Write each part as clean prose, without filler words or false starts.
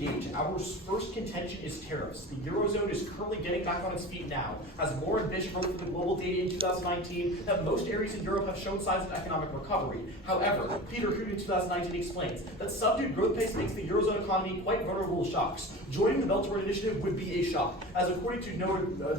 engage. Our first contention is tariffs. The Eurozone is currently getting back on its feet now, has more ambitious growth for the global data in 2019 that most areas in Europe have shown signs of economic recovery. However, Peter Hoot in 2019 explains that subdued growth pace makes the Eurozone economy quite vulnerable to shocks. Joining the Belt and Road Initiative would be a shock, as according to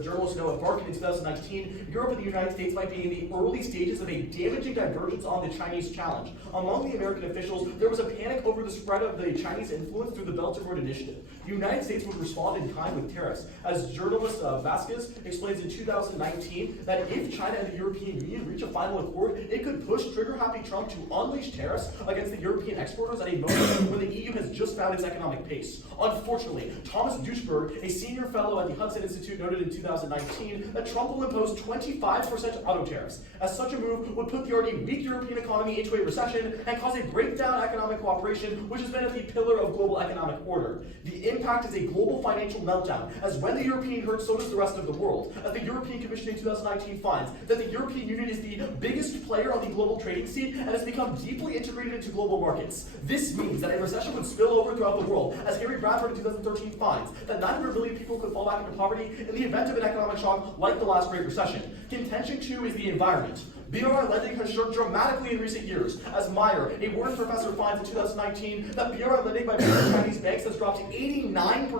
journalist Noah Barkin in 2019, Europe and the United States might be in the early stages of a damaging divergence on the Chinese challenge. Among the American officials, there was a panic over the spread of the Chinese influence through the Belt and Road Initiative. The United States would respond in kind with tariffs, as journalist Vasquez explains in 2019 that if China and the European Union reach a final accord, it could push trigger-happy Trump to unleash tariffs against the European exporters at a moment when the EU has just found its economic pace. Unfortunately, Thomas Duisberg, a senior fellow at the Hudson Institute, noted in 2019 that Trump will impose 25% auto tariffs, as such a move would put the already weak European economy into a recession and cause a breakdown in economic cooperation, which has been at the pillar of global economic order. The impact is a global financial meltdown, as when the European hurts, so does the rest of the world. As the European Commission in 2019 finds that the European Union is the biggest player on the global trading scene and has become deeply integrated into global markets. This means that a recession would spill over throughout the world, as Harry Bradford in 2013 finds that 900 million people could fall back into poverty in the event of an economic shock like the last Great Recession. Contention 2 is the environment. BRI lending has shrunk dramatically in recent years, as Meyer, a Wharton professor, finds in 2019 that BRI lending by major Chinese banks has dropped 89%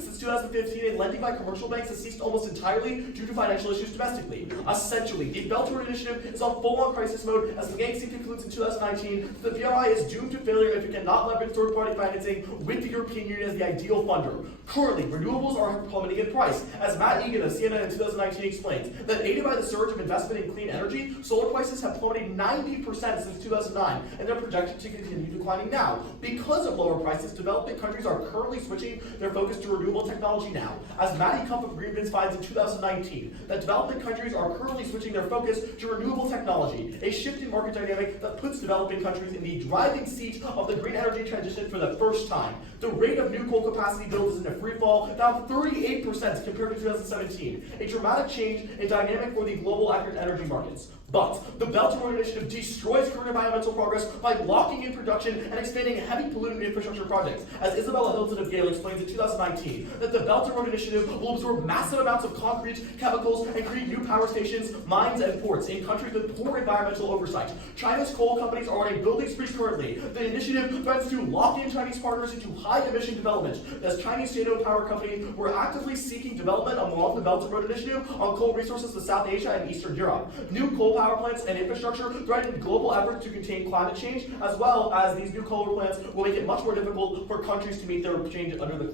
since 2015, and lending by commercial banks has ceased almost entirely due to financial issues domestically. Essentially, the Belt and Road Initiative is on full-on crisis mode, as the Yangtze concludes in 2019 that the BRI is doomed to failure if it cannot leverage third-party financing with the European Union as the ideal funder. Currently, renewables are plummeting in price, as Matt Egan of CNN in 2019 explains that aided by the surge of investment in clean energy, solar prices have plummeted 90% since 2009, and they're projected to continue declining now. Because of lower prices, developing countries are currently switching their focus to renewable technology now. As Matty Kumpf of Greenpeace finds in 2019, that developing countries are currently switching their focus to renewable technology, a shift in market dynamic that puts developing countries in the driving seat of the green energy transition for the first time. The rate of new coal capacity builds is in a free fall, down 38% compared to 2017, a dramatic change in dynamic for the global energy markets. But the Belt and Road Initiative destroys current environmental progress by locking in production and expanding heavy pollutant infrastructure projects. As Isabella Hilton of Yale explains in 2019, that the Belt and Road Initiative will absorb massive amounts of concrete, chemicals, and create new power stations, mines, and ports in countries with poor environmental oversight. China's coal companies are on a building spree currently. The initiative threatens to lock in Chinese partners into high-emission development, as Chinese state-owned power companies were actively seeking development along the Belt and Road Initiative on coal resources to South Asia and Eastern Europe. New coal power plants and infrastructure threaten global efforts to contain climate change, as well as these new coal plants will make it much more difficult for countries to meet their change under the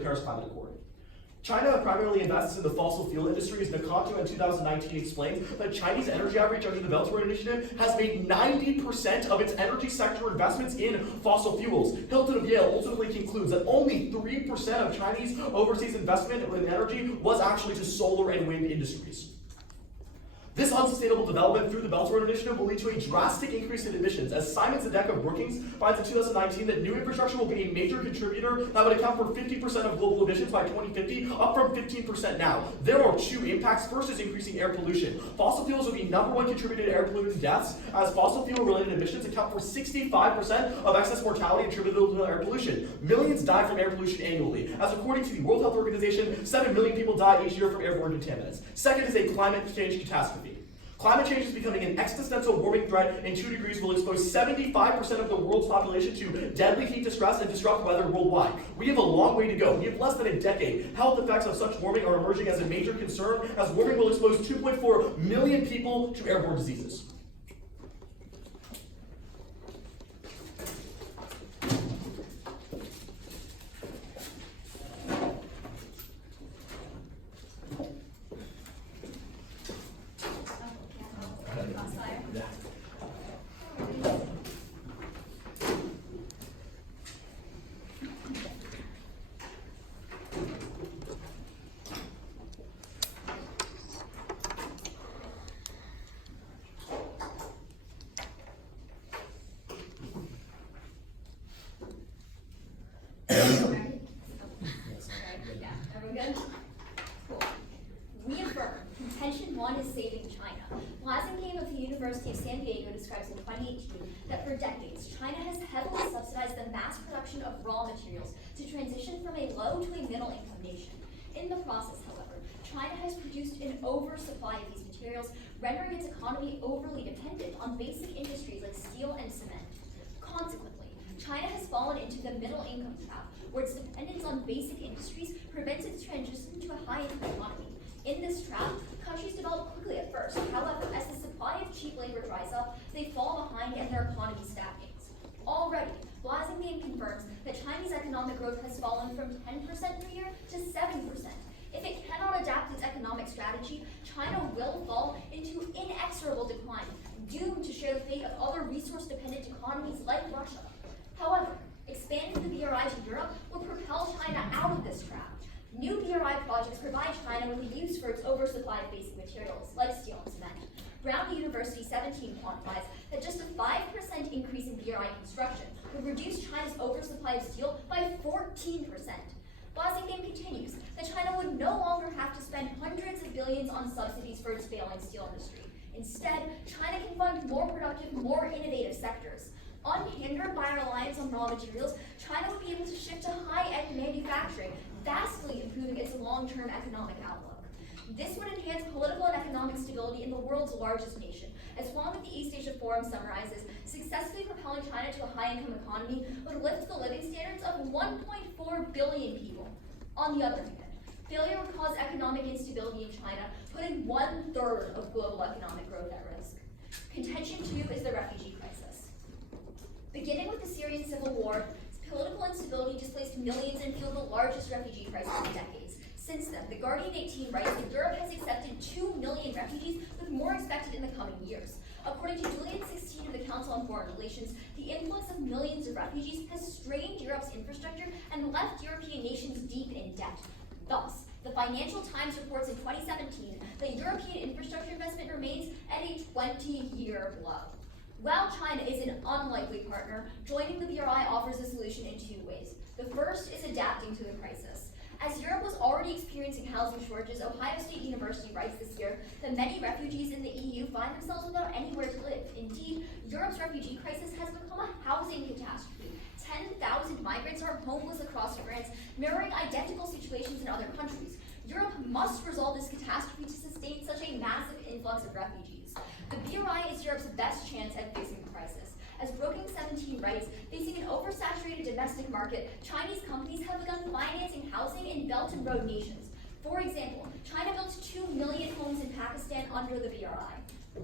Paris Climate Accord. China primarily invests in the fossil fuel industry, as Nakato in 2019 explains that Chinese energy outreach under the Belt and Road Initiative has made 90% of its energy sector investments in fossil fuels. Hilton of Yale ultimately concludes that only 3% of Chinese overseas investment in energy was actually to solar and wind industries. This unsustainable development through the Belt and Road Initiative will lead to a drastic increase in emissions, as Simon Zedek of Brookings finds in 2019 that new infrastructure will be a major contributor that would account for 50% of global emissions by 2050, up from 15% now. There are two impacts. First is increasing air pollution. Fossil fuels are the #1 contributor to air pollutant deaths, as fossil fuel-related emissions account for 65% of excess mortality attributable to air pollution. Millions die from air pollution annually, as according to the World Health Organization, 7 million people die each year from airborne contaminants. Second is a climate change catastrophe. Climate change is becoming an existential warming threat, and 2 degrees will expose 75% of the world's population to deadly heat distress and disrupt weather worldwide. We have a long way to go. We have less than a decade. Health effects of such warming are emerging as a major concern, as warming will expose 2.4 million people to airborne diseases. University of San Diego describes in 2018 that for decades, China has heavily subsidized the mass production of raw materials to transition from a low to a middle income nation. In the process, however, China has produced an oversupply of these materials, rendering its economy overly dependent on basic industries like steel and cement. Consequently, China has fallen into the middle income trap, where its dependence on basic industries prevents its transition to a high income economy. In this trap, countries develop quickly at first. However, as the supply of cheap labor dries up, they fall behind and their economy stagnates. Already, Blasingame confirms that Chinese economic growth has fallen from 10% per year to 7%. If it cannot adapt its economic strategy, China will fall into inexorable decline, doomed to share the fate of other resource-dependent economies like Russia. However, expanding the BRI to Europe will propel China out of this trap. New BRI projects provide China with a use for its oversupply of basic materials, like steel and cement. Brown University 17 quantifies that just a 5% increase in BRI construction would reduce China's oversupply of steel by 14%. Blasingame continues that China would no longer have to spend hundreds of billions on subsidies for its failing steel industry. Instead, China can fund more productive, more innovative sectors. Unhindered by our reliance on raw materials, China would be able to shift to high-end manufacturing, vastly improving its long-term economic outlook. This would enhance political and economic stability in the world's largest nation. As Huang at the East Asia Forum summarizes, successfully propelling China to a high-income economy would lift the living standards of 1.4 billion people. On the other hand, failure would cause economic instability in China, putting 1/3 of global economic growth at risk. Contention 2 is the refugee crisis. Beginning with the Syrian civil war, political instability displaced millions and fueled the largest refugee crisis in decades. Since then, the Guardian 18 writes that Europe has accepted 2 million refugees, with more expected in the coming years. According to Julian 16 of the Council on Foreign Relations, the influx of millions of refugees has strained Europe's infrastructure and left European nations deep in debt. Thus, the Financial Times reports in 2017 that European infrastructure investment remains at a 20-year low. While China is an unlikely partner, joining the BRI offers a solution in 2 ways. The first is adapting to the crisis. As Europe was already experiencing housing shortages, Ohio State University writes this year that many refugees in the EU find themselves without anywhere to live. Indeed, Europe's refugee crisis has become a housing catastrophe. 10,000 migrants are homeless across France, mirroring identical situations in other countries. Europe must resolve this catastrophe to sustain such a massive influx of refugees. The BRI is Europe's best chance at fixing the crisis. As Brookings 17 writes, facing an oversaturated domestic market, Chinese companies have begun financing housing in Belt and Road nations. For example, China built 2 million homes in Pakistan under the BRI.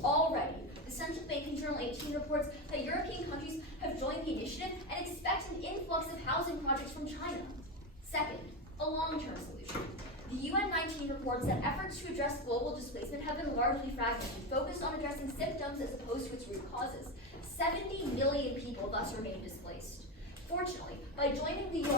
Already, the Central Banking Journal 18 reports that European countries have joined the initiative and expect an influx of housing projects from China. Second, a long-term solution. The UN 19 reports that efforts to address global displacement have been largely fragmented, focused on addressing symptoms as opposed to its root causes. 70 million people thus remain displaced. Fortunately, by joining the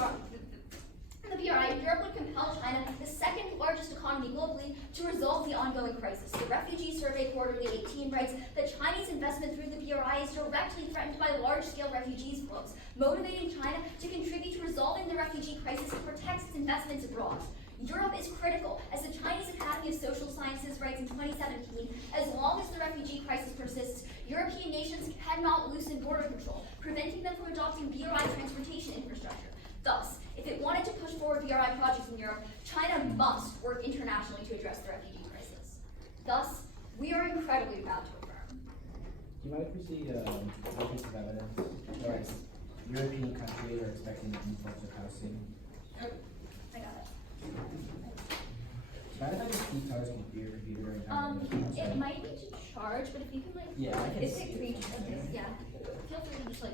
BRI, Europe would compel China, the second largest economy globally, to resolve the ongoing crisis. The Refugee Survey Quarterly 18 writes that Chinese investment through the BRI is directly threatened by large-scale refugees flows, motivating China to contribute to resolving the refugee crisis and protect its investments abroad. Europe is critical, as the Chinese Academy of Social Sciences writes in 2017, as long as the refugee crisis persists, European nations cannot loosen border control, preventing them from adopting BRI transportation infrastructure. Thus, if it wanted to push forward BRI projects in Europe, China must work internationally to address the refugee crisis. Thus, we are incredibly proud to affirm. Do you mind if we see a piece of evidence where European countries are expecting an influx of housing? I got it. Do you mind if I just keep your computer during time? It might be to charge, but if you can Yeah, I can if see it it. reaches, yeah, feel free to just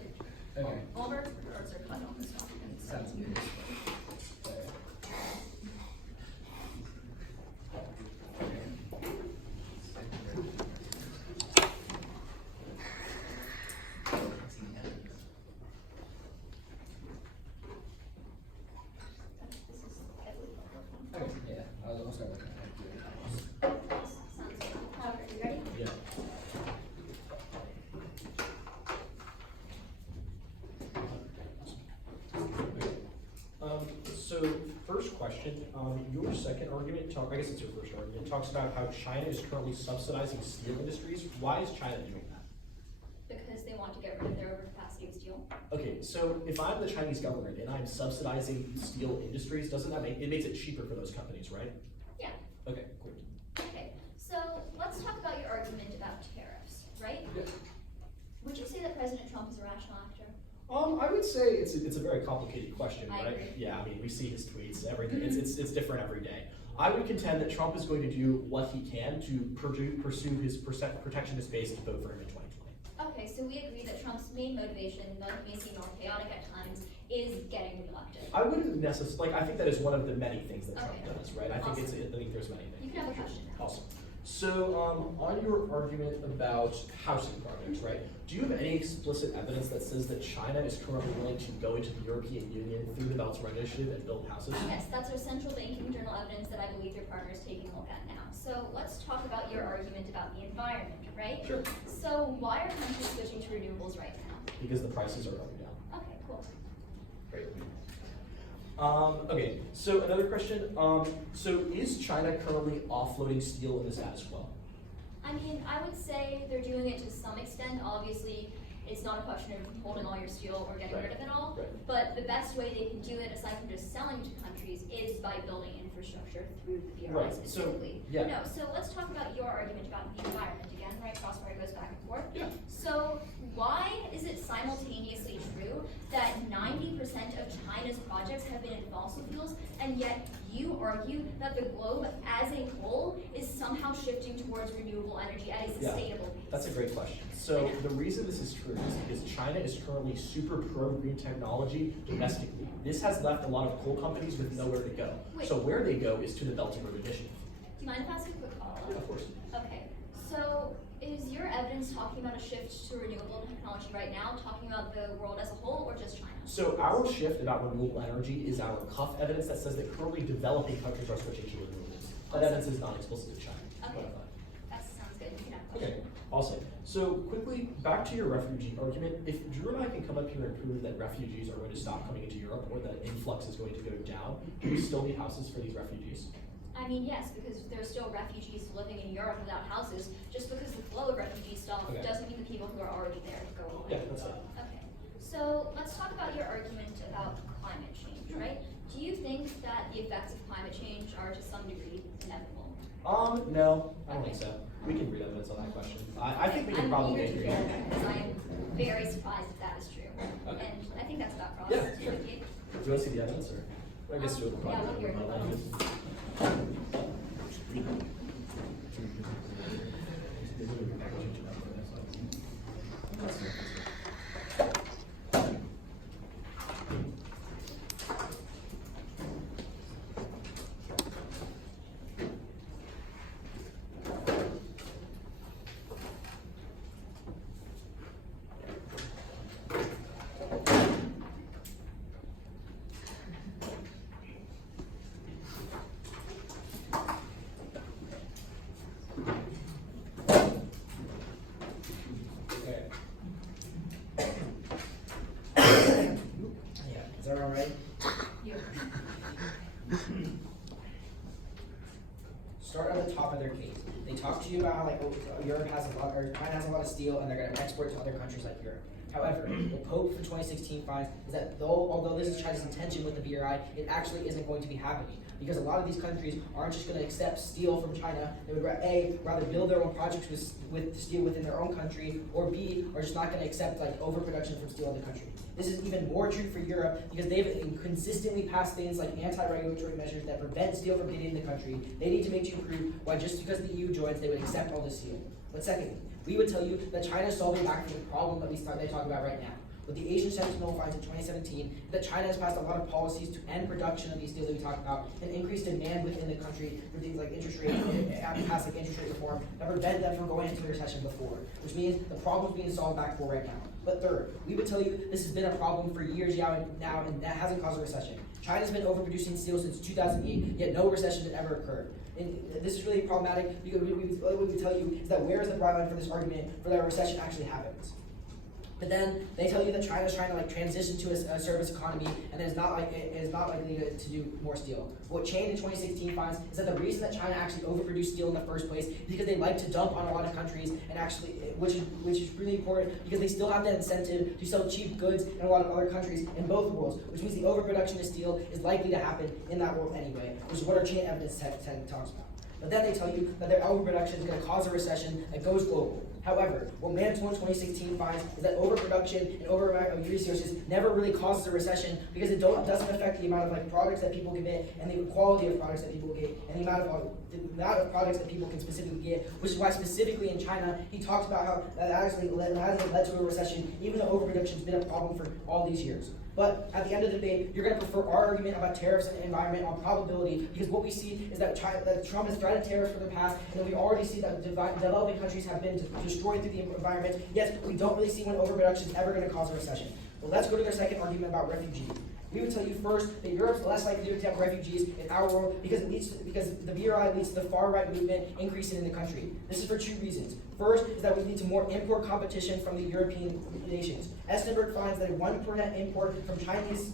Okay. all of our cards are cut on this document. Sounds good. Okay, yeah, I'll start looking at it. Sounds good. Okay, you ready? Yeah. So first question, your second argument, I guess it's your first argument, talks about how China is currently subsidizing steel industries. Why is China doing that? Because they want to get rid of their overcapacity of steel. Okay, so if I'm the Chinese government and I'm subsidizing steel industries, doesn't that make, it makes it cheaper for those companies, right? Yeah. Okay, cool. Okay, so let's talk about your argument about tariffs, right? Yeah. Would you say that President Trump is a rational actor? I would say it's a very complicated question, I right? agree. Yeah, I mean, we see his tweets every day. It's different every day. I would contend that Trump is going to do what he can to pursue his protectionist base to vote for him in 2020. Okay, so we agree that Trump's main motivation, though it may seem more chaotic at times, is getting reelected. I wouldn't necessarily, I think that is one of the many things that Trump Okay. does, right? I think Awesome. I think there's many things. You can have a question now. Awesome. So, on your argument about housing projects, right? Do you have any explicit evidence that says that China is currently willing to go into the European Union through the Belt and Road Initiative and build houses? Yes, that's our central banking journal evidence that I believe your partner is taking a look at now. So let's talk about your argument about the environment, right? Sure. So why are countries switching to renewables right now? Because the prices are coming down. Okay, cool. Great. Okay, so another question. So is China currently offloading steel in the status quo? I mean, I would say they're doing it to some extent. Obviously, it's not a question of holding all your steel or getting Right. rid of it all. Right. But the best way they can do it, aside from just selling to countries, is by building infrastructure through the BRI Right, so, specifically. yeah. No, so let's talk about your argument about the environment again, right? Crossfire goes back and forth. Yeah. So why is it simultaneously true that 90% of China's projects have been in fossil fuels, and yet you argue that the globe as a whole is somehow shifting towards renewable energy at a sustainable pace? That's a great question. So the reason this is true is because China is currently super pro green technology domestically. This has left a lot of coal companies with nowhere to go. Wait. So where they go is to the Belt and Road Initiative. Do you mind if I ask a quick follow-up? Yeah, of course. Okay, so is your evidence talking about a shift to renewable technology right now, talking about the world as a whole, or just China? So our shift about renewable energy is our cuff evidence that says that currently developing countries are switching to renewables. That evidence is not explicit to China. Okay. What I thought. That sounds good. You can have a Okay, question. awesome. So quickly, back to your refugee argument. If Drew and I can come up here and prove that refugees are going to stop coming into Europe or that influx is going to go down, do we still need houses for these refugees? I mean, yes, because there's still refugees living in Europe without houses. Just because the flow of refugees stopped Okay. doesn't mean the people who are already there go away. Yeah, that's it. Okay, so let's talk about your argument about climate change, right? Do you think that the effects of climate change are to some degree inevitable? No, I don't think so. We can read evidence on that question. I think we can probably I'm eager agree. to hear that, because I'm very surprised if that is true. Okay. And I think that's about for us. Yeah, sure. Thank you. Do you want to see the evidence, or I guess do it Yeah, we'll hear it. probably. Okay. Yeah, is that all right? You. Start at the top of their case. They talk to you about how Europe has a lot, or China has a lot of steel, and they're going to export to other countries like Europe. However, what Pope for 2016 finds is that although this is China's intention with the BRI, it actually isn't going to be happening. Because a lot of these countries aren't just going to accept steel from China. They would rather build their own projects with steel within their own country, or B, are just not going to accept overproduction from steel in the country. This is even more true for Europe because they've consistently passed things like anti-regulatory measures that prevent steel from getting in the country. They need to make you prove why just because the EU joins, they would accept all this steel. But secondly, we would tell you that China is solving back the problem that they talk about right now. What the Asian Sentinel finds in 2017 is that China has passed a lot of policies to end production of these steels that we talk about and increase demand within the country for things like interest rate, pass interest rate reform that prevent them from going into a recession before, which means the problem's being solved back for right now. But third, we would tell you this has been a problem for years now, and that hasn't caused a recession. China's been overproducing steel since 2008, yet no recession had ever occurred. And this is really problematic because what we would tell you is that where is the bright line for this argument for that a recession actually happens? But then they tell you that China's trying to like transition to a service economy, and it is not likely to do more steel. What Chain in 2016 finds is that the reason that China actually overproduced steel in the first place is because they like to dump on a lot of countries, and actually, which is really important because they still have that incentive to sell cheap goods in a lot of other countries in both worlds, which means the overproduction of steel is likely to happen in that world anyway, which is what our chain evidence talks about. But then they tell you that their overproduction is going to cause a recession that goes global. However, what Manitoba in 2016 finds is that overproduction and overamount of resources never really causes a recession because it doesn't affect the amount of like products that people can get and the quality of products that people get and the amount of products that people can specifically get, which is why specifically in China, he talks about how that actually hasn't led to a recession, even though overproduction has been a problem for all these years. But at the end of the day, you're going to prefer our argument about tariffs and environment on probability, because what we see is that Trump has threatened tariffs for the past, and then we already see that developing countries have been destroyed through the environment, yet we don't really see when overproduction is ever going to cause a recession. Well, let's go to their second argument about refugees. We would tell you first that Europe's less likely to accept refugees in our world because the BRI leads to the far-right movement increasing in the country. This is for two reasons. First is that we lead to more import competition from the European nations. Estenberg finds that a 1% import from Chinese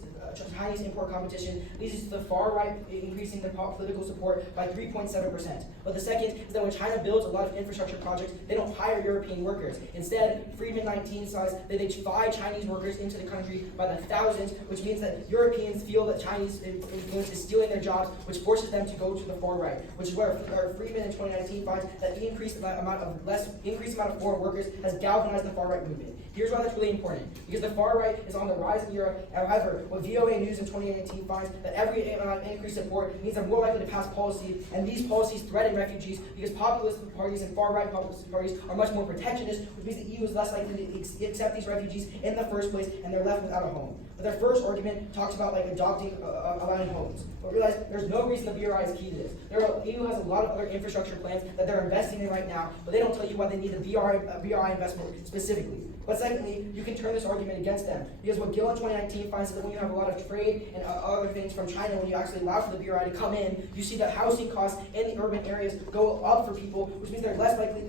import competition leads to the far right increasing their political support by 3.7%. But the second is that when China builds a lot of infrastructure projects, they don't hire European workers. Instead, Friedman 19 says that they fly Chinese workers into the country by the thousands, which means that Europeans feel that Chinese influence is stealing their jobs, which forces them to go to the far right, which is where Friedman in 2019 finds that the increased amount of foreign workers has galvanized the far right movement. Here's why that's really important. Because the far right is on the rise in Europe. However, what VOA News in 2019 finds that every increased support means they're more likely to pass policy, and these policies threaten refugees because populist parties and far right populist parties are much more protectionist, which means the EU is less likely to accept these refugees in the first place, and they're left without a home. But their first argument talks about like allowing homes. But realize there's no reason the BRI is key to this. The EU has a lot of other infrastructure plans that they're investing in right now, but they don't tell you why they need the BRI investment specifically. But secondly, you can turn this argument against them, because what Gill in 2019 finds is that when you have a lot of trade and other things from China, when you actually allow for the BRI to come in, you see that housing costs in the urban areas go up for people, which means the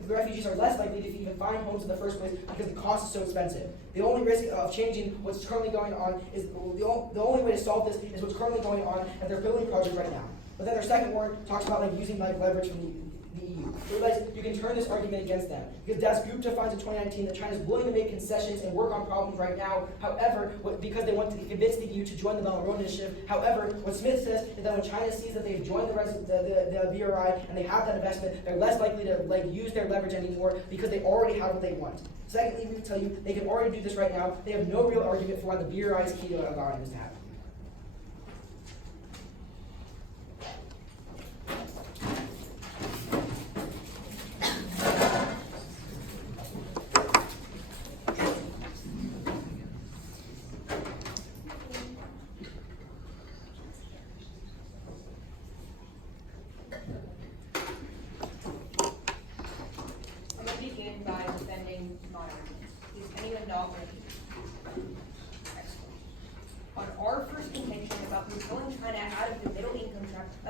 refugees are less likely to even find homes in the first place because the cost is so expensive. The only risk of changing what's currently going on is the only way to solve this is what's currently going on at their building project right now. But then their second word talks about like using like leverage from the EU. Realize you can turn this argument against them. Because Das Gupta finds in 2019 that China is willing to make concessions and work on problems right now. However, because they want to convince the EU to join the Belt and Road Initiative. However, what Smith says is that when China sees that they've joined the BRI and they have that investment, they're less likely to like use their leverage anymore because they already have what they want. Secondly, we can tell you they can already do this right now. They have no real argument for why the BRI is key to allowing this to happen.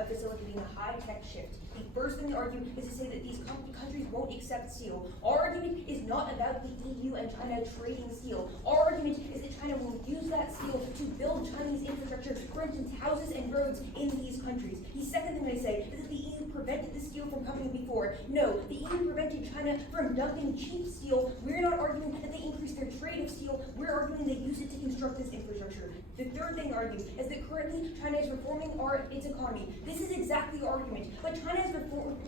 Facilitating a high-tech shift. The first thing to argue is to say that these countries won't accept steel. Our argument is not about the EU and China trading steel. Our argument is that China will use that steel to build Chinese infrastructure, for instance, houses and roads in these countries. The second thing they say is that the EU prevented the steel from coming before. No, the EU prevented China from dumping cheap steel. We're not arguing that they increased their trade of steel. We're arguing they use it to construct this infrastructure. The third thing to argue is that currently China is reforming its economy. This is exactly the argument. But China has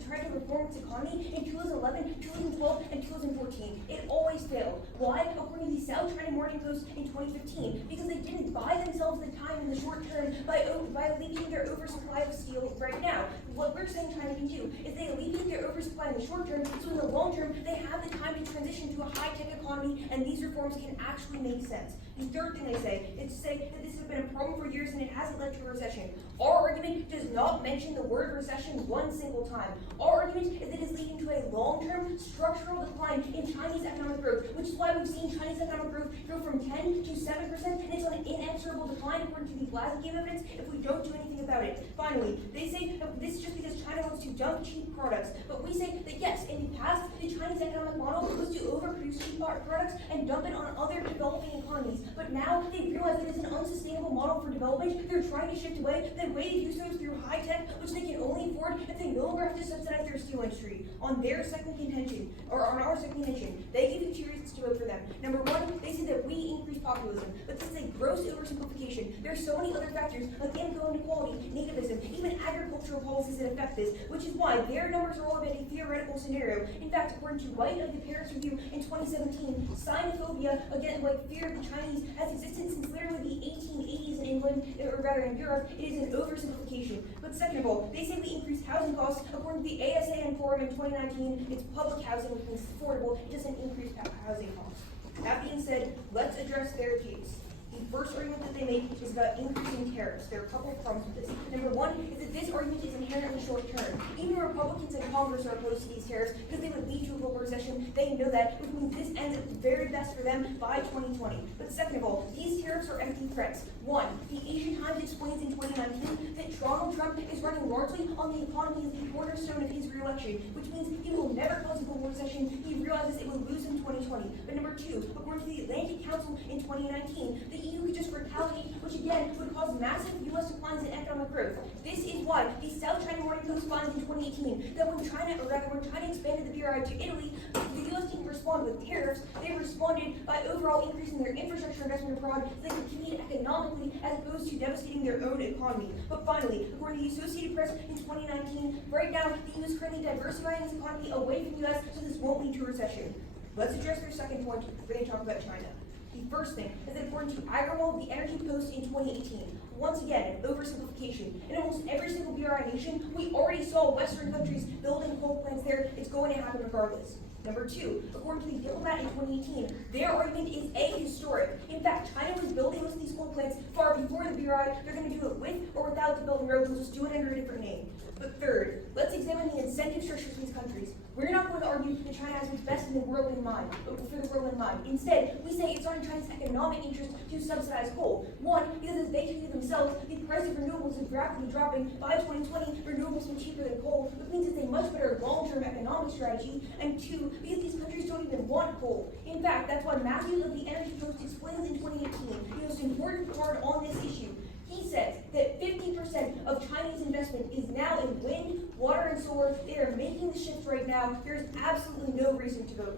tried to reform its economy in 2011, 2012, and 2014. It always failed. Why? According to the South China Morning Post in 2015. Because they didn't buy themselves the time in the short term by alleviating their oversupply of steel right now. What we're saying China can do is they alleviate their oversupply in the short term, so in the long term, they have the time to transition to a high-tech economy, and these reforms can actually make sense. The third thing they say is to say that this has been a problem for years and it hasn't led to a recession. Our argument does not mention the word recession one single time. Our argument is that it is leading to a long-term structural decline in Chinese economic growth, which is why we've seen Chinese economic growth go from 10 to 7%, and it's on an inexorable decline fine according to the Glasgow game evidence if we don't do anything about it. Finally, they say that this is just because China wants to dump cheap products, but we say that yes, in the past, the Chinese economic model was to overproduce cheap products and dump it on other developing economies. But now they realize that it's an unsustainable model for development. They're trying to shift away. The way to do so is through high tech, which they can only afford if they no longer have to subsidize their steel industry. On their second contention, or on our second contention, they give you two reasons to vote for them. Number one, they say that we increase populism, but this is a gross oversimplification. There are so many other factors like income inequality, nativism, even agricultural policies that affect this, which is why their numbers are all about a theoretical scenario. In fact, according to White of the Paris Review in 2017, xenophobia, again, like fear of the Chinese, has existed since literally the 1880s in England, or rather in Europe. It is an oversimplification. But second of all, they say we increase housing costs. According to the ASAN Forum in 2019, it's public housing, which means it's affordable. It doesn't increase housing costs. That being said, let's address their case. The first argument that they make is about increasing tariffs. There are a couple of problems with this. Number one is that this argument is inherently short-term. Even Republicans in Congress are opposed to these tariffs because they would lead to a global recession. They know that, which means this ends at the very best for them by 2020. But second of all, these tariffs are empty threats. One, the Asian Times explains in 2019 that Donald Trump is running largely on the economy as the cornerstone of his re-election, which means he will never cause a global recession. He realizes it will lose in 2020. But number two, according to the Atlantic Council in 2019, the EU could just retaliate, which again would cause massive U.S. declines in economic growth. This is why the South China Morning Post finds in 2018 that when China expanded the BRI to Italy, the U.S. didn't respond with tariffs. They responded by overall increasing their infrastructure investment abroad so they could compete economically as opposed to devastating their own economy. But finally, according to the Associated Press in 2019, right now the EU is currently diversifying its economy away from the U.S. so this won't lead to a recession. Let's address their second point before they talk about China. The first thing is that according to Agrawal, the Energy Post in 2018, once again, an oversimplification. In almost every single BRI nation, we already saw Western countries building coal plants there. It's going to happen regardless. Number two, according to the Diplomat in 2018, their argument is ahistoric. In fact, China was building most of these coal plants far before the BRI. They're going to do it with or without the Belt and Road. They'll just do it under a different name. But third, let's examine the incentive structures of these countries. We're not going to argue that China has what's best in the world in mind, but for the world in mind. Instead, we say it's not in China's economic interest to subsidize coal. One, because as they say themselves, the price of renewables is rapidly dropping. By 2020, renewables will be cheaper than coal, which means it's a much better long-term economic strategy. And two, because these countries don't even want coal. In fact, that's why Matthews of the Energy Post explains in 2018 the most important part on this issue. He says that 50% of Chinese investment is now in wind, water, and solar. They are making the shift right now. There is absolutely no reason to go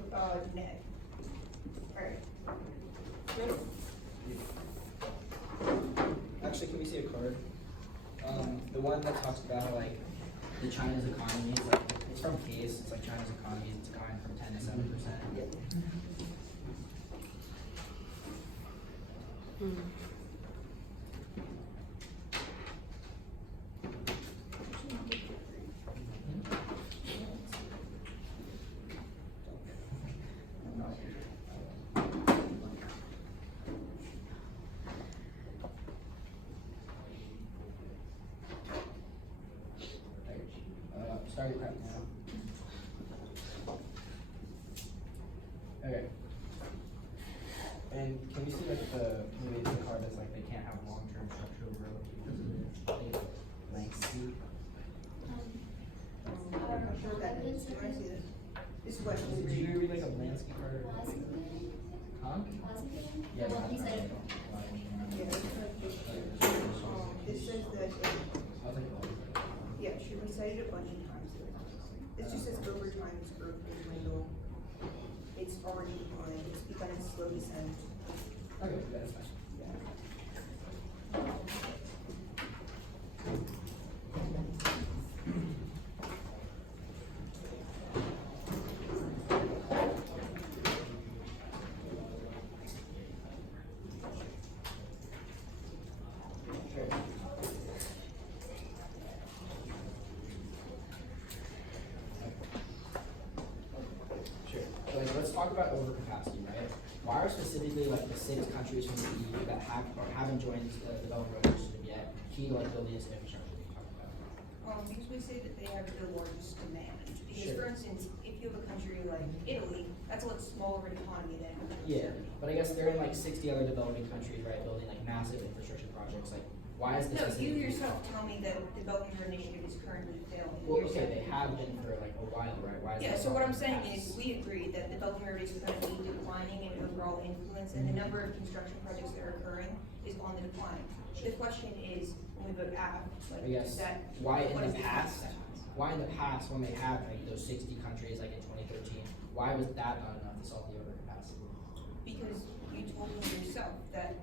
neg. All right. Actually, can we see a card? The one that talks about how, like, the China's economy is like, it's from Case. It's like China's economy is declining from 10 to 7%. Sorry to cut now. Okay. And can we see like maybe the card that's like they can't have long-term structural growth because of the blank C? I'm not sure what that is. Can I see this? This is what Did you read like a Lansky card? Huh? Yeah. Well, he said. This says that, I was like, yeah, she recited a bunch of times. This just says over time its growth will dwindle. It's already declining. It's begun its slow descent. okay, that's fine. Sure. So like, let's talk about overcapacity, right? Why are specifically like the 6 countries from the EU that have or haven't joined the Development Road Initiative yet key to like building this infrastructure that we talked about? Because we say that they have the largest demand. Because Sure. for instance, if you have a country like Italy, that's a lot smaller of an economy than. Yeah, but I guess they're in like 60 other developing countries, right? Building like massive infrastructure projects. Like, why is this? No, you yourself tell me that the Belt and Road Initiative is currently failing. Well, You're okay, saying- they have been for like a while, right? Why is Yeah, that so what I'm not saying passed? is, we agree that the Belt and Road is currently declining in overall influence, and the number of construction projects that are occurring is on the decline. The question is, when we vote app, like, I guess is that, why in what the is past? impact? Why in the past, when they had like those 60 countries, like in 2013, why was that not enough to solve the overcapacity? Because you told me yourself that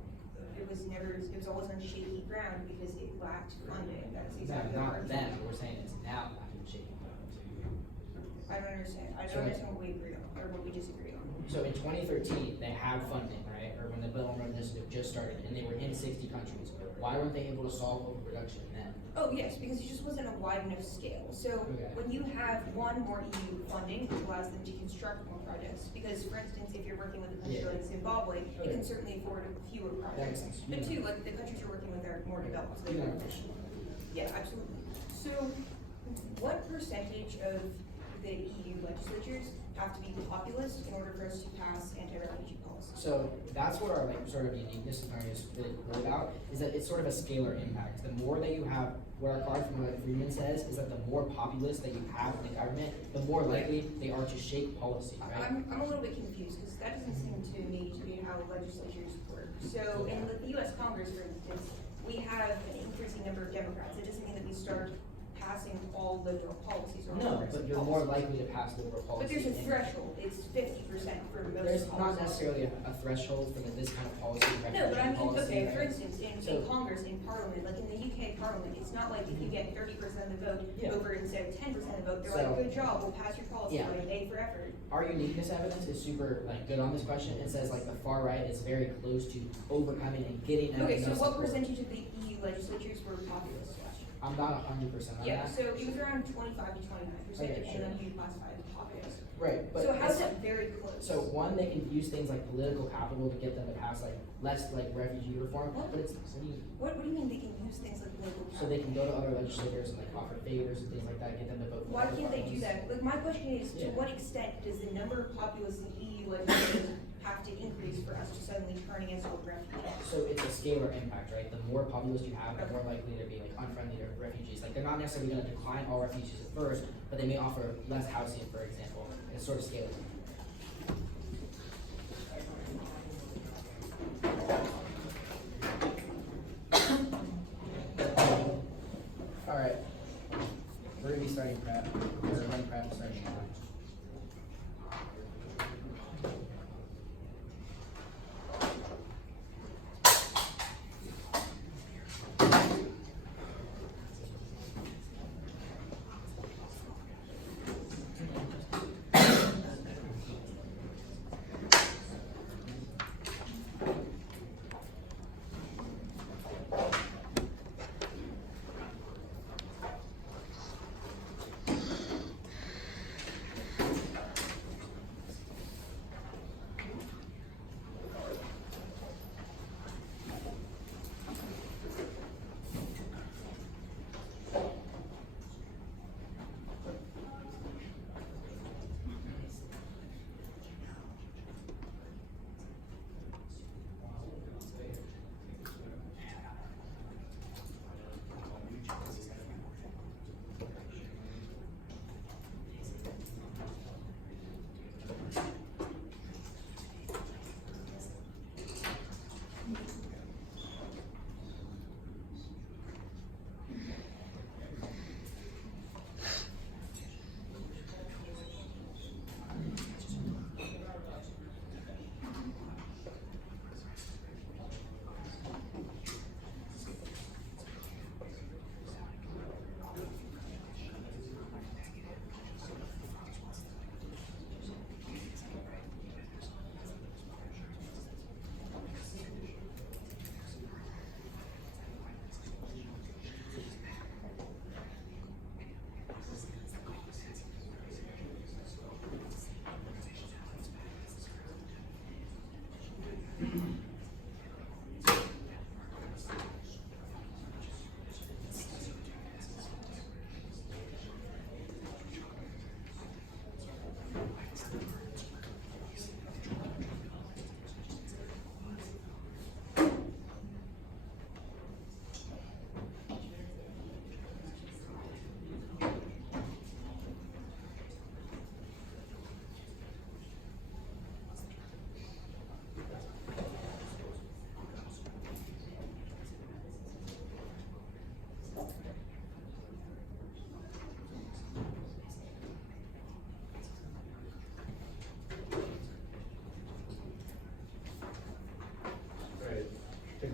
it was always on shaky ground because it lacked funding. That's exactly No, what not then. We're saying it's now lacking shaking. I don't understand. I So- don't understand what we agree on, or what we disagree on. So in 2013, they had funding, right? Or when the Belt and Road Initiative just started, and they were in 60 countries. Why weren't they able to solve overproduction then? Oh, yes, because it just wasn't a wide enough scale. So Okay. when you have more EU funding, it allows them to construct more projects. Because, for instance, if you're working with a country Yeah. like Zimbabwe, it Okay. can certainly afford fewer projects. That makes sense. But Yeah. two, like the countries you're working with are more developed. So they Yeah. Yeah, absolutely. So what percentage of the EU legislatures have to be populist in order for us to pass anti-refugee policies? So that's what our like sort of uniqueness in our is really cool about, is that it's sort of a scalar impact. The more that you have, what our card from Freeman says is that the more populace that you have in the government, the more likely they are to shape policy, right? I'm a little bit confused, because that doesn't seem to me to be how legislatures work. So in the US Congress, for instance, we have an increasing number of Democrats. It doesn't mean that we start passing all liberal policies or No, progressive but you're more policies. likely to pass liberal policy. But there's a in- threshold, it's 50% for most There's policies. not necessarily a threshold for this kind of policy. No, but I mean, policy, okay, right? for instance, in So- Congress, in Parliament, like in the UK Parliament, it's not like if you get 30% of the vote Yeah. over instead of 10% of the vote, they're So- like, good job, we'll pass your policy, Yeah. like, A for effort. Our uniqueness evidence is super like good on this question. It says like the far right is very close to overcoming and getting Okay, so enough what support. percentage of the EU legislatures were populist last year? I'm not 100% on Yeah, that. so it was around 25 to 29%, Okay, depending sure. on who you classify as populist. Right, but So how's it's- that very close? So one, they can use things like political capital to get them to pass like less like refugee reform, but it's What do you mean they can use things like political so they can go to other legislators and like offer favors and things like that, get them to vote. For Why other can't they do problems. that? Like, my question is, to Yeah. what extent does the number of populists in EU legislators have to increase for us to suddenly turn against all refugees? So it's a scalar impact, right? The more populist you have, the more likely to be like unfriendly to refugees. Like they're not necessarily going to decline all refugees at first, but they may offer less housing, for example. It's sort of scalar. All right, we're gonna be starting prep. We're running prep starting now.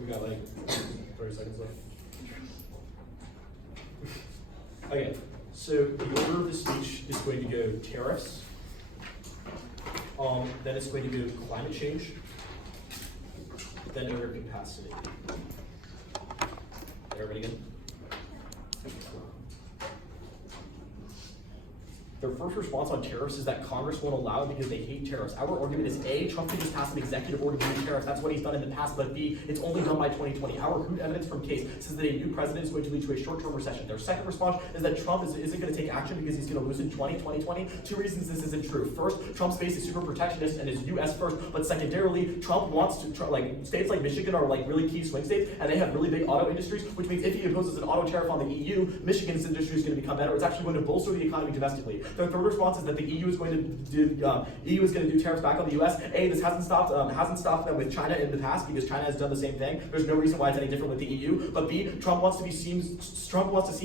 We got like 30 seconds left. Okay, so the order of the speech is going to go tariffs, then it's going to go climate change, then overcapacity. Everybody good? Their first response on tariffs is that Congress won't allow it because they hate tariffs. Our argument is A, Trump can just pass an executive order to do tariffs. That's what he's done in the past, but B, it's only done by 2020. Our root evidence from case says that a new president is going to lead to a short-term recession. Their second response is that Trump isn't going to take action because he's going to lose in 2020. Two reasons this isn't true. First, Trump's base is super protectionist and is U.S. first, but secondarily, Trump wants to, states like Michigan are like really key swing states, and they have really big auto industries, which means if he imposes an auto tariff on the EU, Michigan's industry is going to become better. It's actually going to bolster the economy domestically. Their third response is that the EU is going to do tariffs back on the U.S. A, this hasn't stopped them with China in the past because China has done the same thing. There's no reason why it's any different with the EU. But B, Trump wants to seem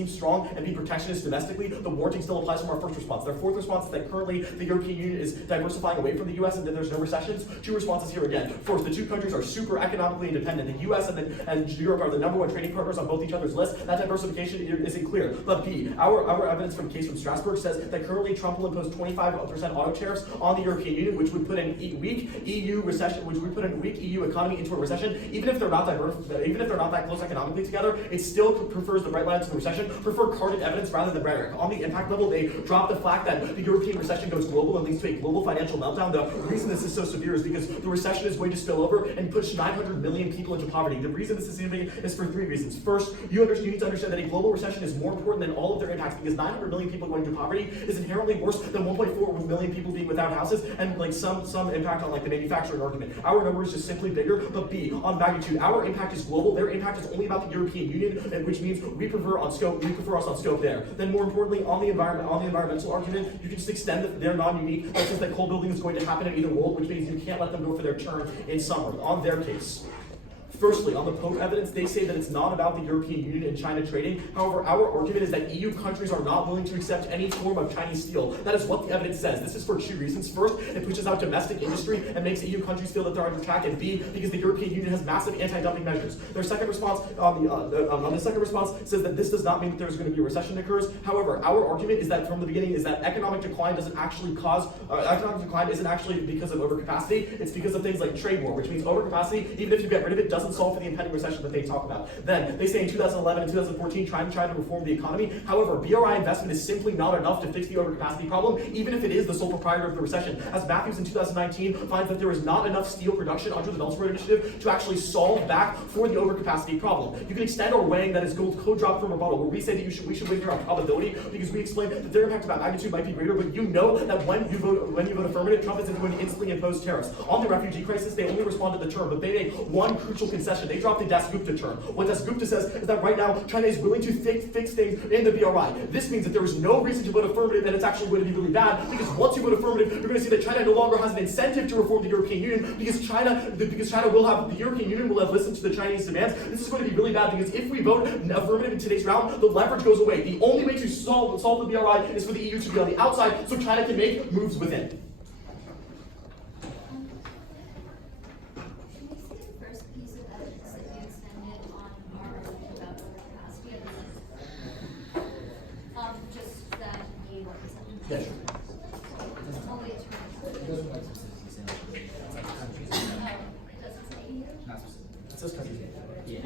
strong and be protectionist domestically. The warranting still applies from our first response. Their fourth response is that currently the European Union is diversifying away from the U.S. and that there's no recessions. Two responses here again. First, the two countries are super economically independent. The U.S. and Europe are the number one trading partners on both each other's lists. That diversification isn't clear. But B, our evidence from case from Strasbourg says that currently Trump will impose 25% auto tariffs on the European Union, which would put a weak EU recession, which would put a weak EU economy into a recession. Even if they're not that close economically together, it still prefers the bright lines to the recession, prefer carded evidence rather than rhetoric. On the impact level, they drop the fact that the European recession goes global and leads to a global financial meltdown. The reason this is so severe is because the recession is going to spill over and push 900 million people into poverty. The reason this is significant is for three reasons. First, you need to understand that a global recession is more important than all of their impacts because 900 million people going into poverty is inherently worse than 1.4 million people being without houses and like some impact on like the manufacturing argument. Our number is just simply bigger, but B, on magnitude, our impact is global. Their impact is only about the European Union, which means we prefer us on scope there. Then more importantly, on the environmental argument, you can just extend that they're non-unique. That says that coal building is going to happen in either world, which means you can't let them go for their turn in summer. On their case. Firstly, on the Pope evidence, they say that it's not about the European Union and China trading. However, our argument is that EU countries are not willing to accept any form of Chinese steel. That is what the evidence says. This is for two reasons. First, it pushes out domestic industry and makes EU countries feel that they're under attack. And B, because the European Union has massive anti-dumping measures. Their second response says that this does not mean that there's going to be a recession that occurs. However, our argument is that from the beginning is that economic decline isn't actually because of overcapacity. It's because of things like trade war, which means overcapacity, even if you get rid of it, doesn't solve for the impending recession that they talk about. Then, they say in 2011 and 2014, trying to reform the economy. However, BRI investment is simply not enough to fix the overcapacity problem, even if it is the sole proprietor of the recession. As Matthews in 2019 finds that there is not enough steel production under the Belt and Road Initiative to actually solve back for the overcapacity problem. You can extend our weighing that is code drop from rebuttal, where we say that we should weigh our probability because we explain that their impact about magnitude might be greater, but you know that when you vote affirmative, Trump isn't going to instantly impose tariffs. On the refugee crisis, they only respond to the term, but they make one crucial concession. They dropped the Das Gupta term. What Das Gupta says is that right now, China is willing to fix things in the BRI. This means that there is no reason to vote affirmative, and it's actually going to be really bad, because once you vote affirmative, you're going to see that China no longer has an incentive to reform the European Union, because the European Union will have listened to the Chinese demands. This is going to be really bad, because if we vote affirmative in today's round, the leverage goes away. The only way to solve the BRI is for the EU to be on the outside, so China can make moves within. Yeah, sure. It doesn't like specifically say like it's like countries. Not specific. It says countries. Yeah.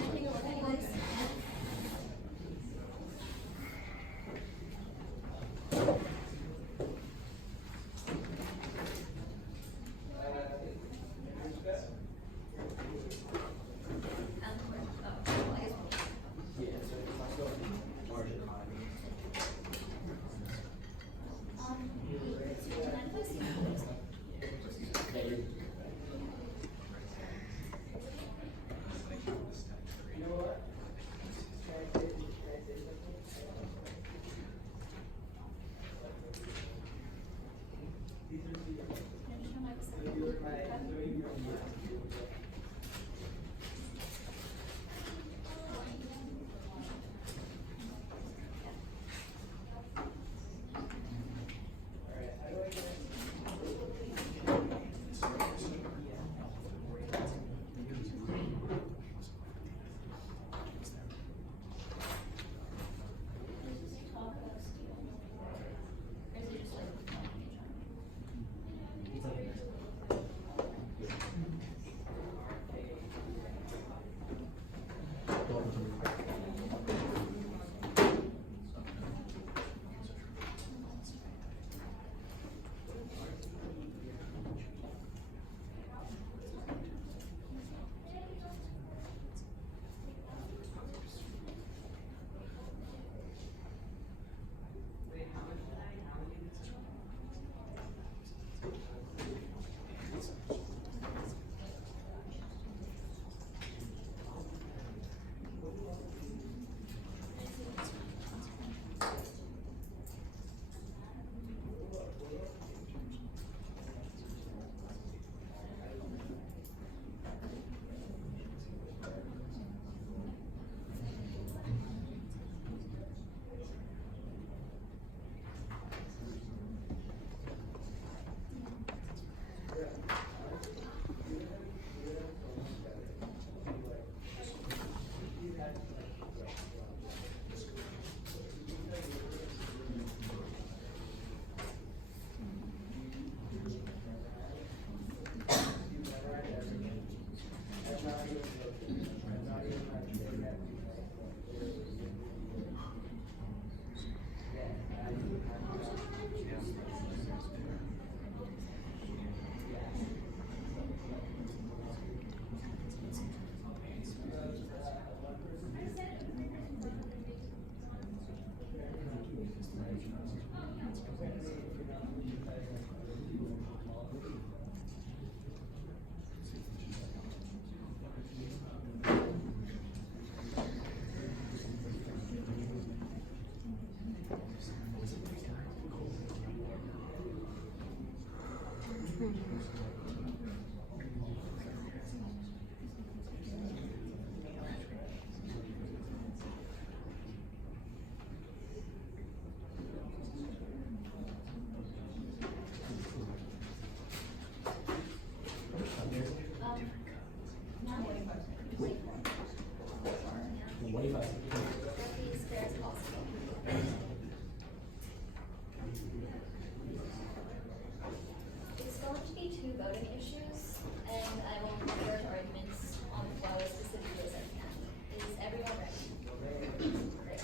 It's going to be two voting issues, and I will reserve arguments on the flow as specifically as I can. Is everyone ready? Great.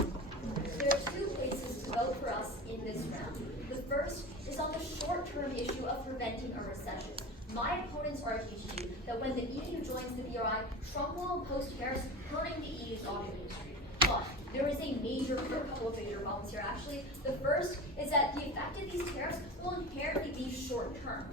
There are two places to vote for us in this round. The first is on the short-term issue of preventing a recession. My opponents argue to you that when the EU joins the BRI, Trump will impose tariffs hurting the EU's auto industry. But there is a couple of major problems here actually. The first is that the effect of these tariffs will inherently be short-term.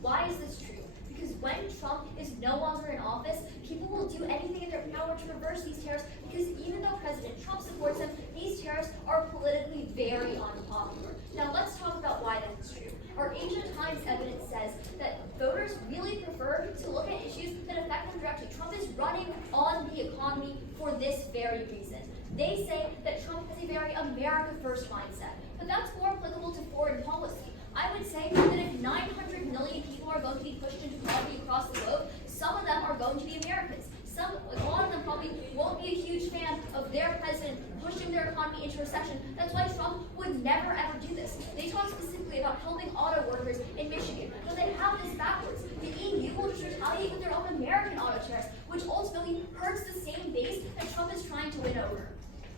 Why is this true? Because when Trump is no longer in office, people will do anything in their power to reverse these tariffs because even though President Trump supports them, these tariffs are politically very unpopular. Now let's talk about why that is true. Our Asia Times evidence says that voters really prefer to look at issues that affect them directly. Trump is running on the economy for this very reason. They say that Trump has a very America First mindset, but that's more applicable to foreign policy. I would say that if 900 million people are going to be pushed into poverty across the globe, some of them are going to be Americans. A lot of them probably won't be a huge fan of their president pushing their economy into recession. That's why Trump would never ever do this. They talk specifically about helping auto workers in Michigan, but they have this backwards. The EU will just retaliate with their own American auto tariffs, which ultimately hurts the same base that Trump is trying to win over.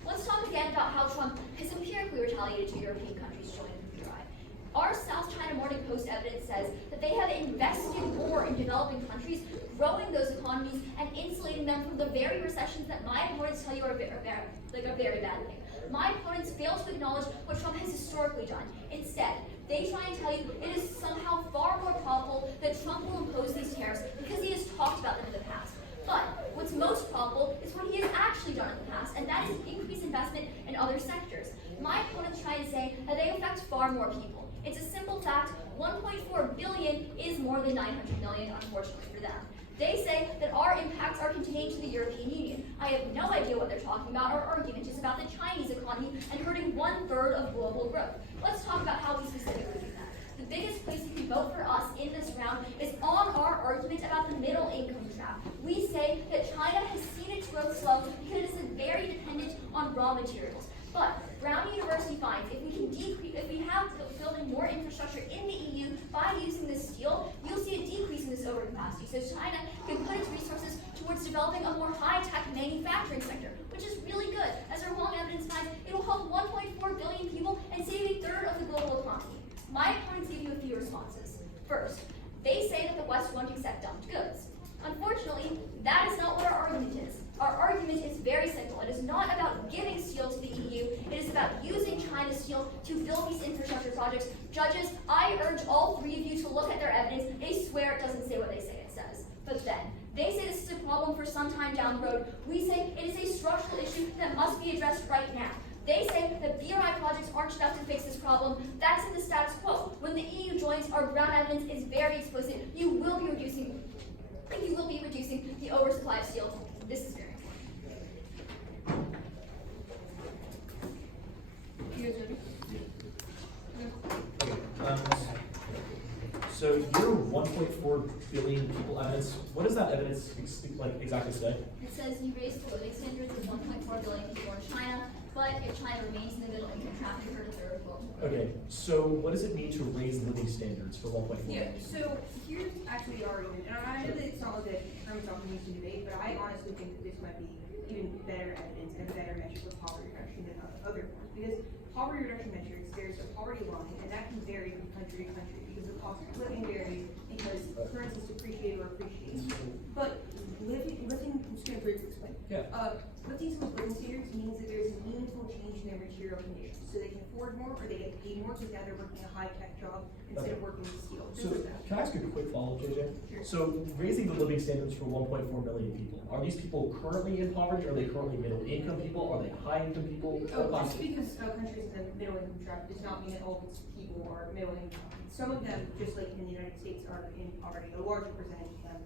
Let's talk again about how Trump has empirically retaliated to European countries joining the BRI. Our South China Morning Post evidence says that they have invested more in developing countries, growing those economies and insulating them from the very recessions that my opponents tell you are a very bad thing. My opponents fail to acknowledge what Trump has historically done. Instead, they try and tell you it is somehow far more probable that Trump will impose these tariffs because he has talked about them in the past. But what's most probable is what he has actually done in the past, and that is increase investment in other sectors. My opponents try and say that they affect far more people. It's a simple fact, 1.4 billion is more than 900 million, unfortunately for them. They say that our impacts are contained to the European Union. I have no idea what they're talking about. Our argument is about the Chinese economy and hurting 1/3 of global growth. Let's talk about how we specifically do that. The biggest place you can vote for us in this round is on our argument about the middle income trap. We say that China has seen its growth slow because it is very dependent on raw materials. But Brown University finds if we have building more infrastructure in the EU by using this steel, you'll see a decrease in this overcapacity. So China can put its resources towards developing a more high-tech manufacturing sector, US won't accept dumped goods. Unfortunately, that is not what our argument is. Our argument is very simple. It is not about giving steel to the EU. It is about using China's steel to build these infrastructure projects. Judges, I urge all three of you to look at their evidence. They swear it doesn't say what they say it says. But then, they say this is a problem for some time down the road. We say it is a structural issue that must be addressed right now. They say that BRI projects aren't enough to fix this problem. That's in the status quo. When the EU joins, our ground evidence is very explicit. You will be reducing the oversupply of steel. This is very So your 1.4 billion people evidence, what does that evidence exactly say? It says you raised the living standards of 1.4 billion people in China, but if China remains in the middle income trap, you heard a third vote. Okay, so what does it mean to raise living standards for 1.4 Yeah, billion? so here's actually the argument, and I know that it's not like the terms often used in debate, but I honestly think that this might be even better evidence and better measure for poverty reduction than other forms. Because poverty reduction metrics, there's a poverty line, and that can vary from country to country because the cost of living varies because currencies depreciate or appreciate. But lifting, I'm just gonna briefly explain. Yeah. Lifting someone's living standards means that there's a meaningful change in their material conditions, so they can afford more or they get paid more because now they're working a high-tech job instead of working with steel. So can I ask you a quick follow-up, JJ? Sure. So raising the living standards for 1.4 million people, are these people currently in poverty? Are they currently middle-income people? Are they high-income people? Oh, just because countries in the middle income trap does not mean that all of its people are middle income. Some of them, just like in the United States, are in poverty, a larger percentage of them.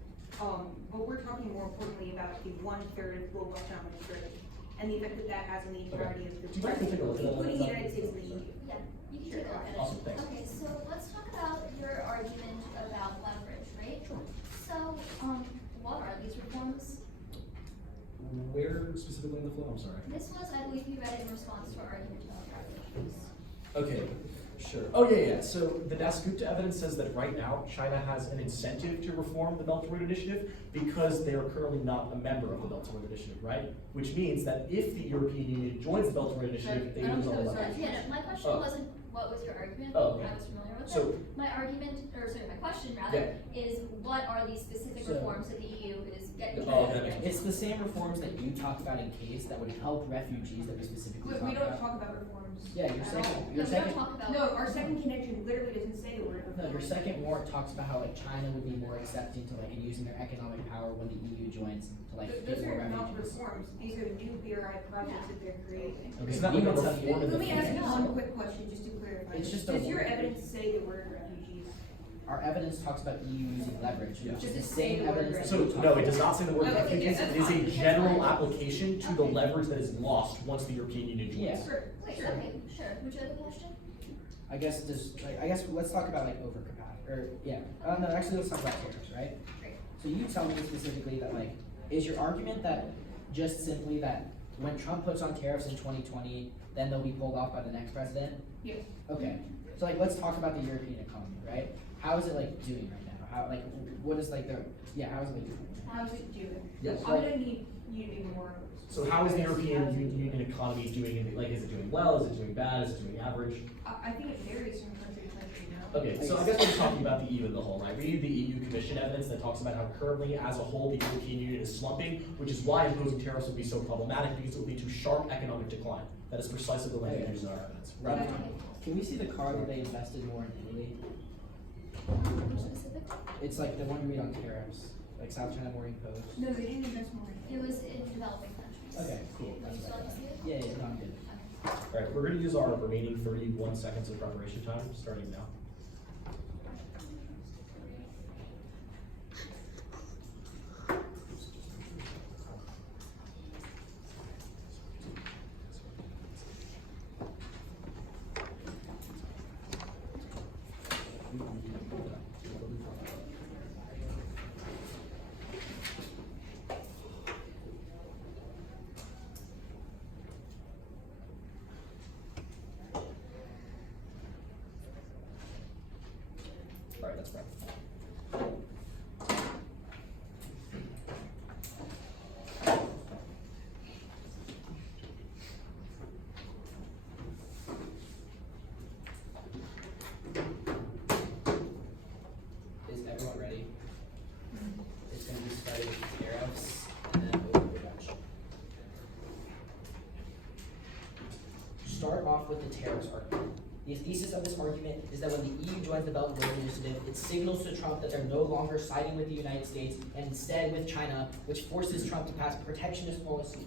But we're talking more importantly about the 1/3 of global economic growth and the effect that that has on the entirety of the Do you mind if we take a look at that? including the United States and the EU. Yeah, you can take a look at it. Awesome, thanks. Okay, so let's talk about your argument about leverage, right? Sure. So, what are these reforms? Where specifically in the flow? I'm sorry. This was, I believe, you read in response to our argument about leverage. Okay, sure. Oh, yeah. So the Dasgupta evidence says that right now, China has an incentive to reform the Belt and Road Initiative because they are currently not a member of the Belt and Road Initiative, right? Which means that if the European Union joins the Belt and Road Initiative, they lose all the leverage. Yeah, no, my question Oh. wasn't what was your argument. Oh, okay. I was familiar with So- it. My argument, or sorry, my question rather, is what are these specific So- reforms that the EU is getting? Oh, that makes sense. It's the same reforms that you talked about in case that would help refugees that we specifically We talked don't about. talk about reforms. Yeah, your at second, all. No, your we second, don't talk about. No, our second connection literally doesn't say the word reform. no, your second warrant talks about how like China would be more accepting to like and using their economic power when the EU joins to like Those get more are not refugees. reforms, these are new BRI projects that they're creating. Okay, It's not we like a would tell you- reform in the Let me ask you future. one quick question, just to clarify. It's just a Does your word. evidence say the word refugees? Our evidence talks about EU using leverage, Yeah. which is Does the it say same the word evidence. So, that we talked no, it about. does not say the word Okay, refugees. yeah, It that's is fine. a That's general fine. application to the Okay. leverage that is lost once the European Union joins. Yeah. Sure, Wait, sure. okay, sure. Would you have a question? I guess just like I guess let's talk about like overcapacity or yeah. No, actually let's talk about tariffs, right? Great. So you tell me specifically that like is your argument that just simply that when Trump puts on tariffs in 2020, then they'll be pulled off by the next president? Yes. Okay. So like let's talk about the European economy, right? How is it like doing right now? How like what is like the how is it like doing? How's it doing? Yes. I'm gonna need you to be more. So how is the European Union economy doing? Like, is it doing well? Is it doing bad? Is it doing average? I think it varies from country to country now. Okay, so I guess we're talking about the EU as a whole, right? We need the EU Commission evidence that talks about how currently, as a whole, the European Union is slumping, which is why imposing tariffs would be so problematic because it would lead to sharp economic decline. That is precisely the language used in our evidence. Right? Okay. Can we see the card where they invested more in Italy? Which specific? It's like the one you read on tariffs, like South China Morning Post. No, they didn't invest more. It was in developing countries. Okay, cool. Would That's you still what I like to thought. see it? Yeah, yeah, no, I'm good. Okay. All right, we're going to use our remaining 31 seconds of preparation time, starting now. All right, that's right. Is everyone ready? start off with the tariffs argument. The thesis of this argument is that when the EU joins the Belt and Road Initiative, it signals to Trump that they're no longer siding with the United States and instead with China, which forces Trump to pass protectionist policies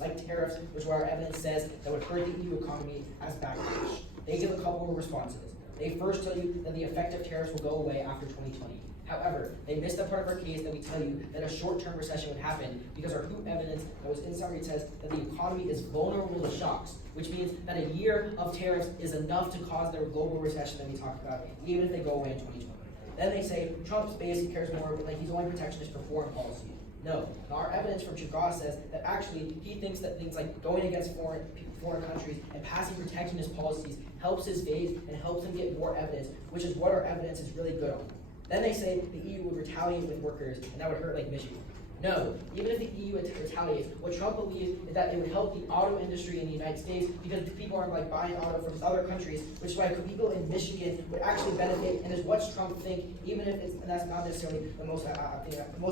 like tariffs, which our evidence says that would hurt the EU economy as backlash. They give a couple of responses. They first tell you that the effect of tariffs will go away after 2020. However, they missed the part of our case that we tell you that a short-term recession would happen because our hoop evidence that was inside says that the economy is vulnerable to shocks, which means that a year of tariffs is enough to cause their global recession that we talked about, even if they go away in 2020. Then they say Trump's base cares more, like he's only protectionist for foreign policy. No, our evidence from Chagall says that actually he thinks that things like going against foreign countries and passing protectionist policies helps his base and helps him get more evidence, which is what our evidence is really good on. Then they say the EU would retaliate with workers, and that would hurt like Michigan. No, even if the EU retaliates, what Trump believes is that it would help the auto industry in the United States because people are like buying auto from other countries, which is why people in Michigan would actually benefit, and is what Trump thinks, even if that's not necessarily the most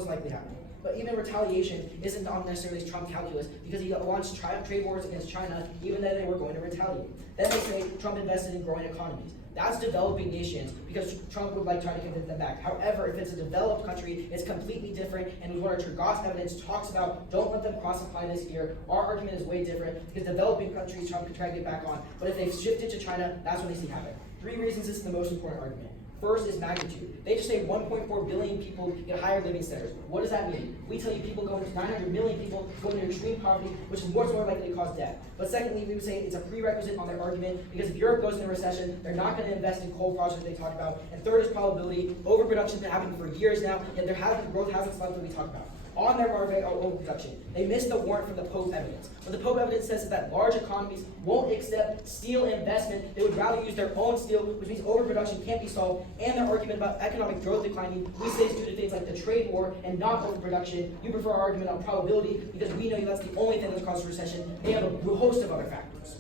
likely happening. But even retaliation isn't necessarily Trump calculus because he launched trade wars against China even though they were going to retaliate. Then they say Trump invested in growing economies. That's developing nations because Trump would try to convince them back. However, if it's a developed country, it's completely different. And what our Chagall evidence talks about, don't let them cross-apply this year. Our argument is way different because developing countries Trump could try to get back on. But if they've shifted to China, that's when they see happen. 3 reasons this is the most important argument. First is magnitude. They just say 1.4 billion people get higher living standards. What does that mean? We tell you people going to 900 million people going into extreme poverty, which is much more likely to cause death. But secondly, we would say it's a prerequisite on their argument because if Europe goes into recession, they're not going to invest in coal projects they talked about. And third is probability. Overproduction's been happening for years now, and growth hasn't stopped that we talked about. On their overproduction, they missed the warrant from the Pope evidence. What the Pope evidence says is that large economies won't accept steel investment. They would rather use their own steel, which means overproduction can't be solved. And their argument about economic growth declining, we say it's due to things like the trade war and not overproduction. You prefer our argument on probability because we know that's the only thing that's caused a recession. They have a host of other factors.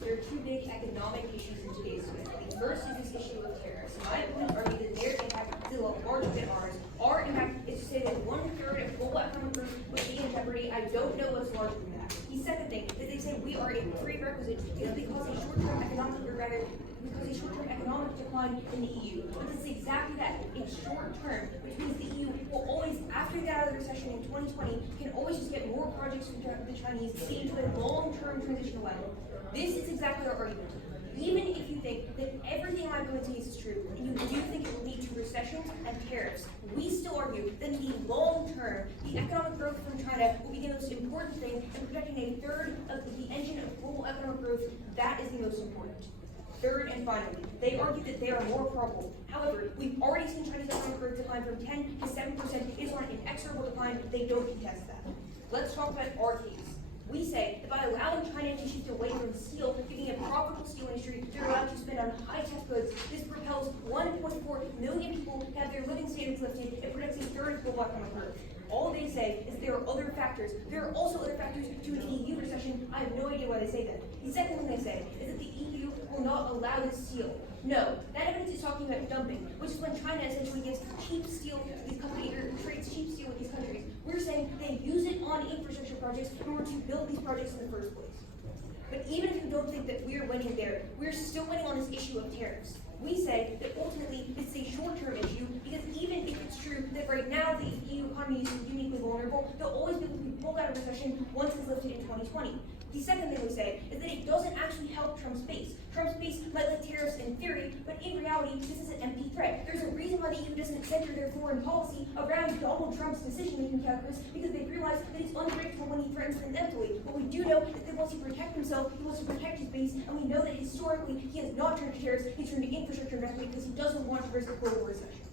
There are 2 big economic issues in today's debate. The first is this issue of tariffs. My opponents argue that their impact is a lot larger than ours. Our impact is to say that 1/3 of global economic growth would be in jeopardy. I don't know what's larger than that. The second thing is they say we are a prerequisite because a short-term economic decline in the EU. But this is exactly that. It's short-term, which means the EU will always, after they get out of the recession in 2020, can always just get more projects from the Chinese to get into a long-term transitional level. This is exactly our argument. Even if you think that everything I'm going to say is true, and you do think it will lead to recessions and tariffs, we still argue that in the long term, the economic growth from China will be the most important thing, and protecting 1/3 of the engine of global economic growth, that is the most important. Third and finally, they argue that they are more probable. However, we've already seen China's economic growth decline from 10 to 7%. It is on an inexorable decline. They don't contest that. Let's talk about our case. We say that by allowing China to shift away from steel, giving a profitable steel industry, they're allowed to spend on high-tech goods. This propels 1.4 million people to have their living standards lifted and protects 1/3 of global economic growth. All they say is there are other factors. There are also other factors to an EU recession. I have no idea why they say that. The second thing they say is that the EU will not allow this steel. No, that evidence is talking about dumping, which is when China essentially gives cheap steel to these companies, or trades cheap steel with these countries. We're saying they use it on infrastructure projects in order to build these projects in the first place. But even if you don't think that we're winning there, we're still winning on this issue of tariffs. We say that ultimately it's a short-term issue because even if it's true that right now the EU economy is uniquely vulnerable, they'll always be able to be pulled out of recession once it's lifted in 2020. The second thing we say is that it doesn't actually help Trump's base. Trump's base might like tariffs in theory, but in reality, this is an empty threat. There's a reason why the EU doesn't center their foreign policy around Donald Trump's decision-making calculus, because they've realized that it's unpredictable when he threatens them inevitably. But we do know that they want to protect himself, he wants to protect his base, and we know that historically he has not turned to tariffs, he's turned to infrastructure investment because he doesn't want to risk a global recession.